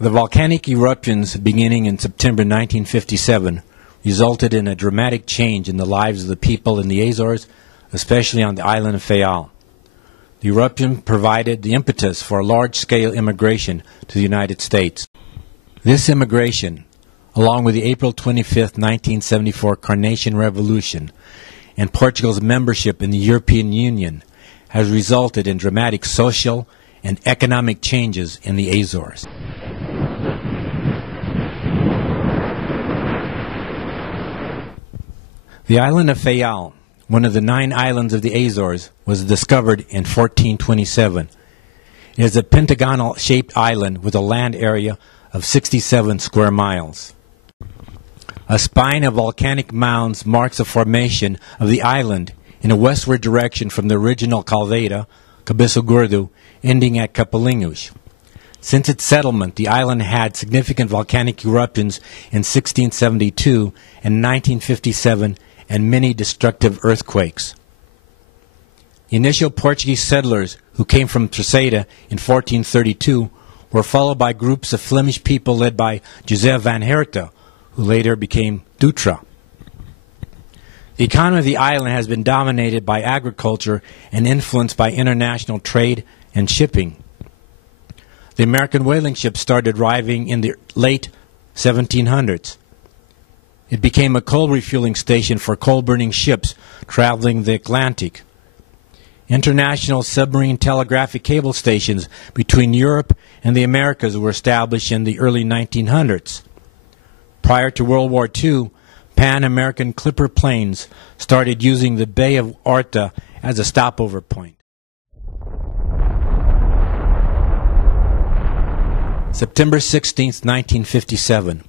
The volcanic eruptions beginning in September 1957 resulted in a dramatic change in the lives of the people in the Azores, especially on the island of Fayal. The eruption provided the impetus for a large-scale immigration to the United States. This immigration, along with the April 25, 1974 Carnation Revolution and Portugal's membership in the European Union, has resulted in dramatic social and economic changes in the Azores. The island of Fayal, one of the 9 islands of the Azores, was discovered in 1427. It is a pentagonal-shaped island with a land area of 67 square miles. A spine of volcanic mounds marks the formation of the island in a westward direction from the original caldera, Cabeço Gordo, ending at Capelinhos. Since its settlement, the island had significant volcanic eruptions in 1672 and 1957 and many destructive earthquakes. The initial Portuguese settlers who came from Terceira in 1432 were followed by groups of Flemish people led by José van Herta, who later became Dutra. The economy of the island has been dominated by agriculture and influenced by international trade and shipping. The American whaling ships started arriving in the late 1700s. It became a coal refueling station for coal-burning ships traveling the Atlantic. International submarine telegraphic cable stations between Europe and the Americas were established in the early 1900s. Prior to World War II, Pan-American clipper planes started using the Bay of Horta as a stopover point. September 16, 1957.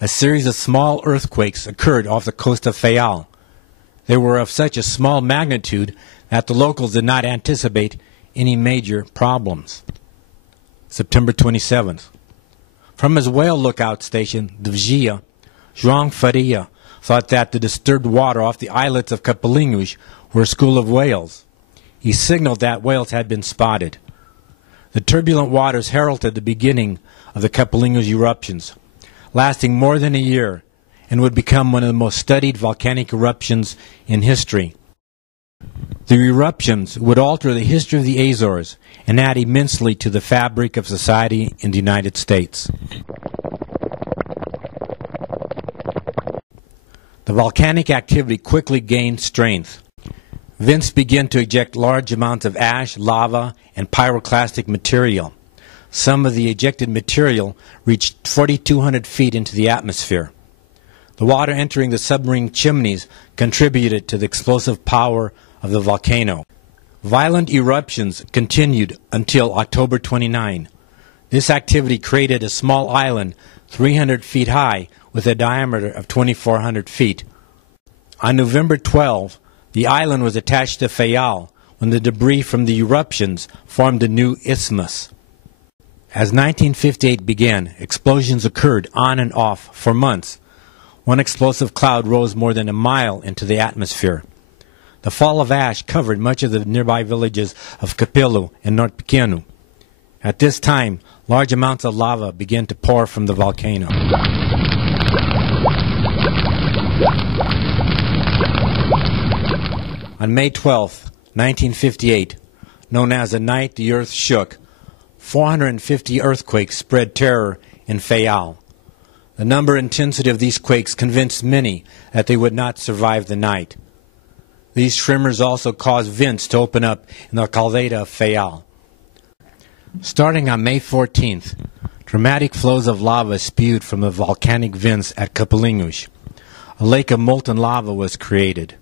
A series of small earthquakes occurred off the coast of Fayal. They were of such a small magnitude that the locals did not anticipate any major problems. September 27th. From his whale lookout station, the Vigia, João Faria thought that the disturbed water off the islets of Capelinhos were a school of whales. He signaled that whales had been spotted. The turbulent waters heralded the beginning of the Capelinhos eruptions, lasting more than a year, and would become one of the most studied volcanic eruptions in history. The eruptions would alter the history of the Azores and add immensely to the fabric of society in the United States. The volcanic activity quickly gained strength. Vents began to eject large amounts of ash, lava, and pyroclastic material. Some of the ejected material reached 4,200 feet into the atmosphere. The water entering the submarine chimneys contributed to the explosive power of the volcano. Violent eruptions continued until October 29. This activity created a small island 300 feet high with a diameter of 2,400 feet. On November 12, the island was attached to Fayal when the debris from the eruptions formed a new isthmus. As 1958 began, explosions occurred on and off for months. One explosive cloud rose more than a mile into the atmosphere. The fall of ash covered much of the nearby villages of Capelo and Norte Pequeno. At this time, large amounts of lava began to pour from the volcano. On May 12, 1958, known as the night the earth shook, 450 earthquakes spread terror in Fayal. The number and intensity of these quakes convinced many that they would not survive the night. These tremors also caused vents to open up in the caldera of Fayal. Starting on May 14th, dramatic flows of lava spewed from the volcanic vents at Capelinhos. A lake of molten lava was created.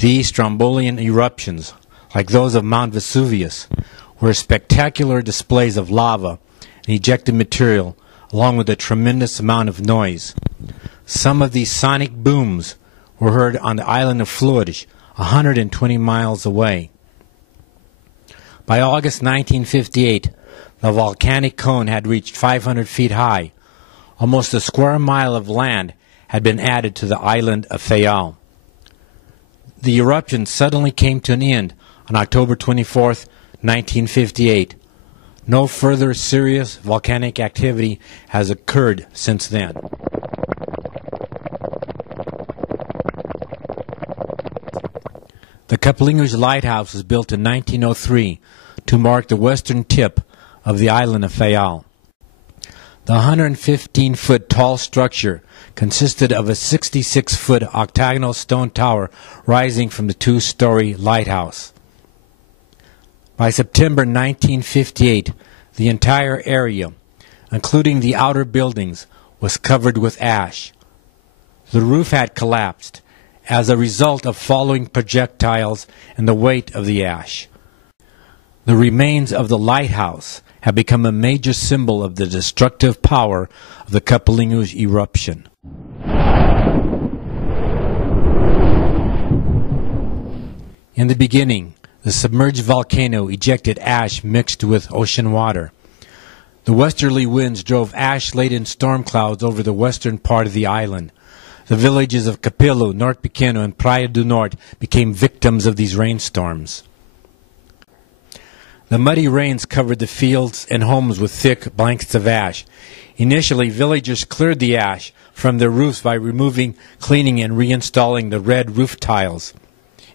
These Strombolian eruptions, like those of Mount Vesuvius, were spectacular displays of lava and ejected material, along with a tremendous amount of noise. Some of these sonic booms were heard on the island of Flores, 120 miles away. By August 1958, the volcanic cone had reached 500 feet high. Almost a square mile of land had been added to the island of Fayal. The eruption suddenly came to an end on October 24, 1958. No further serious volcanic activity has occurred since then. The Capelinhos Lighthouse was built in 1903 to mark the western tip of the island of Fayal. The 115-foot tall structure consisted of a 66-foot octagonal stone tower rising from the two-story lighthouse. By September 1958, the entire area, including the outer buildings, was covered with ash. The roof had collapsed as a result of falling projectiles and the weight of the ash. The remains of the lighthouse have become a major symbol of the destructive power of the Capelinhos eruption. In the beginning, the submerged volcano ejected ash mixed with ocean water. The westerly winds drove ash-laden storm clouds over the western part of the island. The villages of Capelo, Norte Pequeno, and Praia do Norte became victims of these rainstorms. The muddy rains covered the fields and homes with thick blankets of ash. Initially, villagers cleared the ash from their roofs by removing, cleaning, and reinstalling the red roof tiles.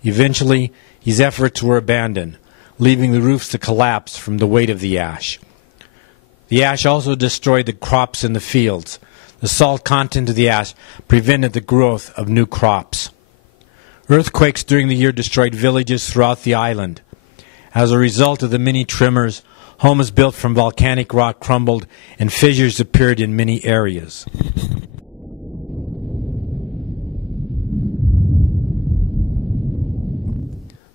Eventually, these efforts were abandoned, leaving the roofs to collapse from the weight of the ash. The ash also destroyed the crops in the fields. The salt content of the ash prevented the growth of new crops. Earthquakes during the year destroyed villages throughout the island. As a result of the many tremors, homes built from volcanic rock crumbled and fissures appeared in many areas.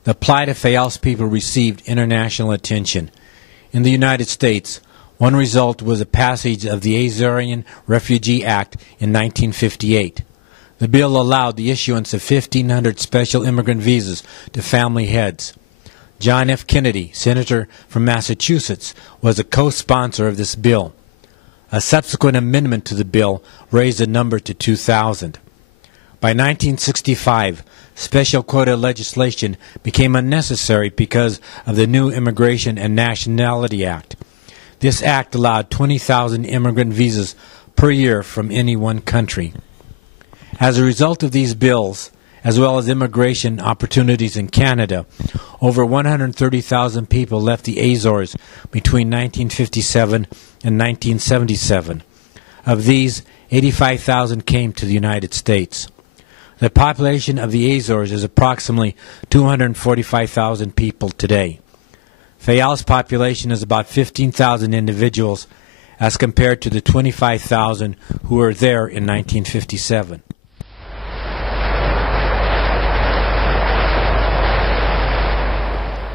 The plight of Fayal's people received international attention. In the United States, one result was the passage of the Azorean Refugee Act in 1958. The bill allowed the issuance of 1,500 special immigrant visas to family heads. John F. Kennedy, senator from Massachusetts, was a co-sponsor of this bill. A subsequent amendment to the bill raised the number to 2,000. By 1965, special quota legislation became unnecessary because of the new Immigration and Nationality Act. This act allowed 20,000 immigrant visas per year from any one country. As a result of these bills, as well as immigration opportunities in Canada, over 130,000 people left the Azores between 1957 and 1977. Of these, 85,000 came to the United States. The population of the Azores is approximately 245,000 people today. Fayal's population is about 15,000 individuals as compared to the 25,000 who were there in 1957.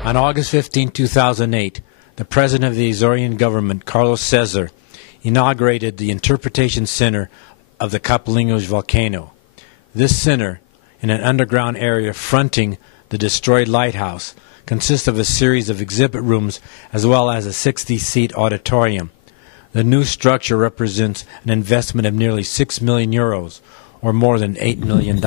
On August 15, 2008, the President of the Azorean government, Carlos Cesar, inaugurated the Interpretation Center of the Capelinhos volcano. This center, in an underground area fronting the destroyed lighthouse, consists of a series of exhibit rooms as well as a 60-seat auditorium. The new structure represents an investment of nearly €6 million, or more than $8 million.